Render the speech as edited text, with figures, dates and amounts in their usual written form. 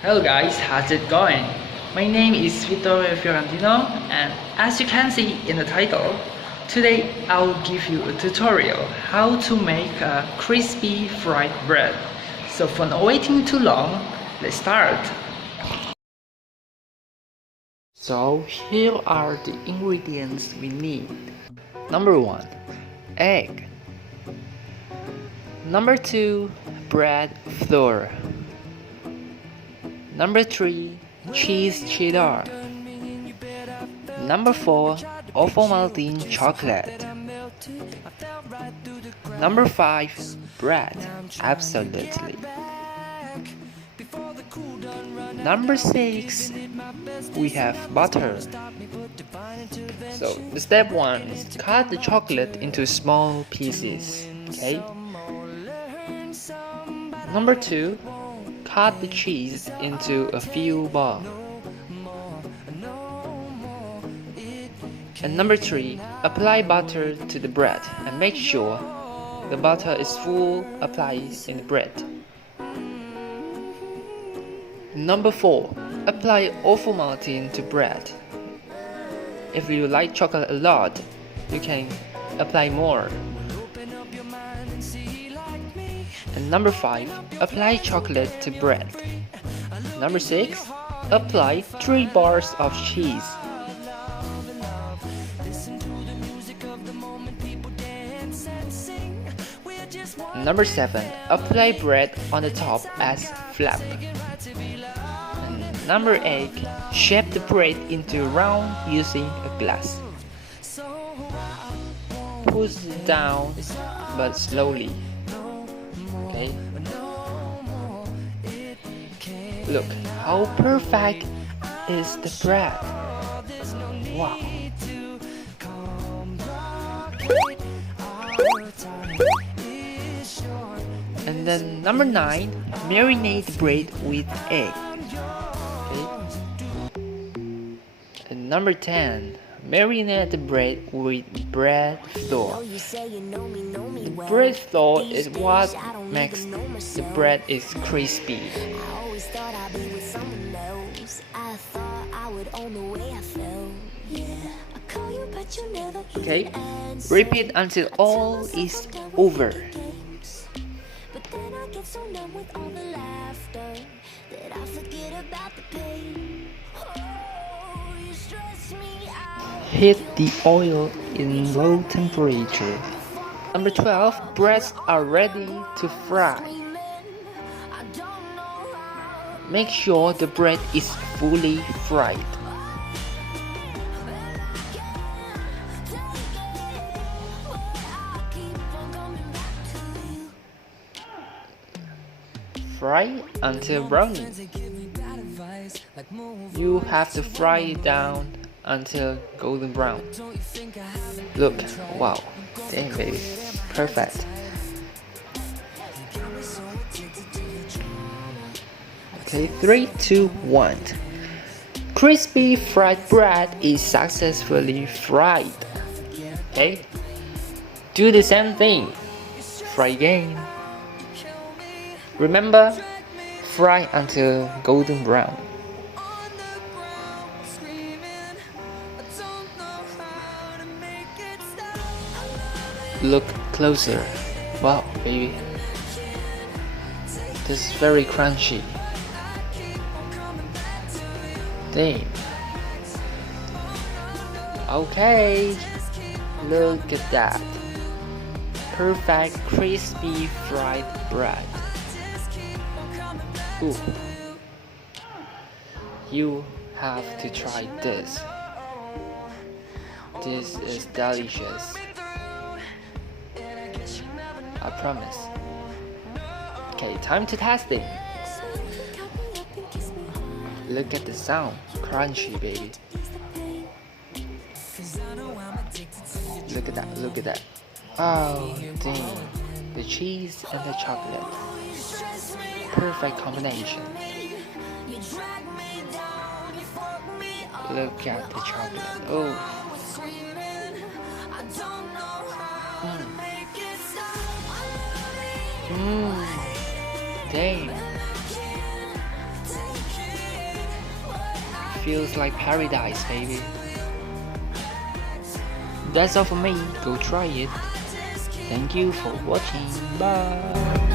Hello guys, how's it going? My name is Vittorio Fiorentino and as you can see in the title, today I will give you a tutorial how to make a crispy fried bread. So for not waiting too long, let's start. So here are the ingredients we need. Number 1, egg. Number 2, bread flour. Number 3, cheese cheddar. Number 4, Ovomaltine chocolate. Number 5, bread, absolutely. Number 6, we have butter. So the step 1 is cut the chocolate into small pieces, okay? Number 2, cut the cheese into a few bars. And number 3, apply butter to the bread and make sure the butter is full applied in the bread. Number 4, apply Ovomaltine to bread. If you like chocolate a lot, you can apply more. And number 5, apply chocolate to bread. Number 6, apply 3 bars of cheese. Number 7, apply bread on the top as flap. And number 8, shape the bread into round using a glass. Push it down but slowly. Okay. Look how perfect is the bread. Wow. And then number 9, marinate bread with egg. Okay. And number 10, marinate the bread with bread flour. The bread flour is what makes the bread is crispy. Okay, repeat until all is over. Heat the oil in low temperature. Number 12, breads are ready to fry. Make sure the bread is fully fried. Fry until browny. You have to fry it down until golden brown. Look, wow, dang baby, perfect. Okay, 3, 2, 1. Crispy fried bread is successfully fried. Okay, do the same thing. Fry again. Remember, fry until golden brown. Look closer. Wow, baby. This is very crunchy. Damn. Okay, look at that. Perfect crispy fried bread. Ooh. You have to try this. This is delicious. I promise. Okay, time to test it. Look at the sound. Crunchy, baby. Look at that, look at that. Oh, dang. The cheese and the chocolate. Perfect combination. Look at the chocolate. Oh. Damn. feels like paradise, baby. That's all for me. Go try it. Thank you for watching. Bye.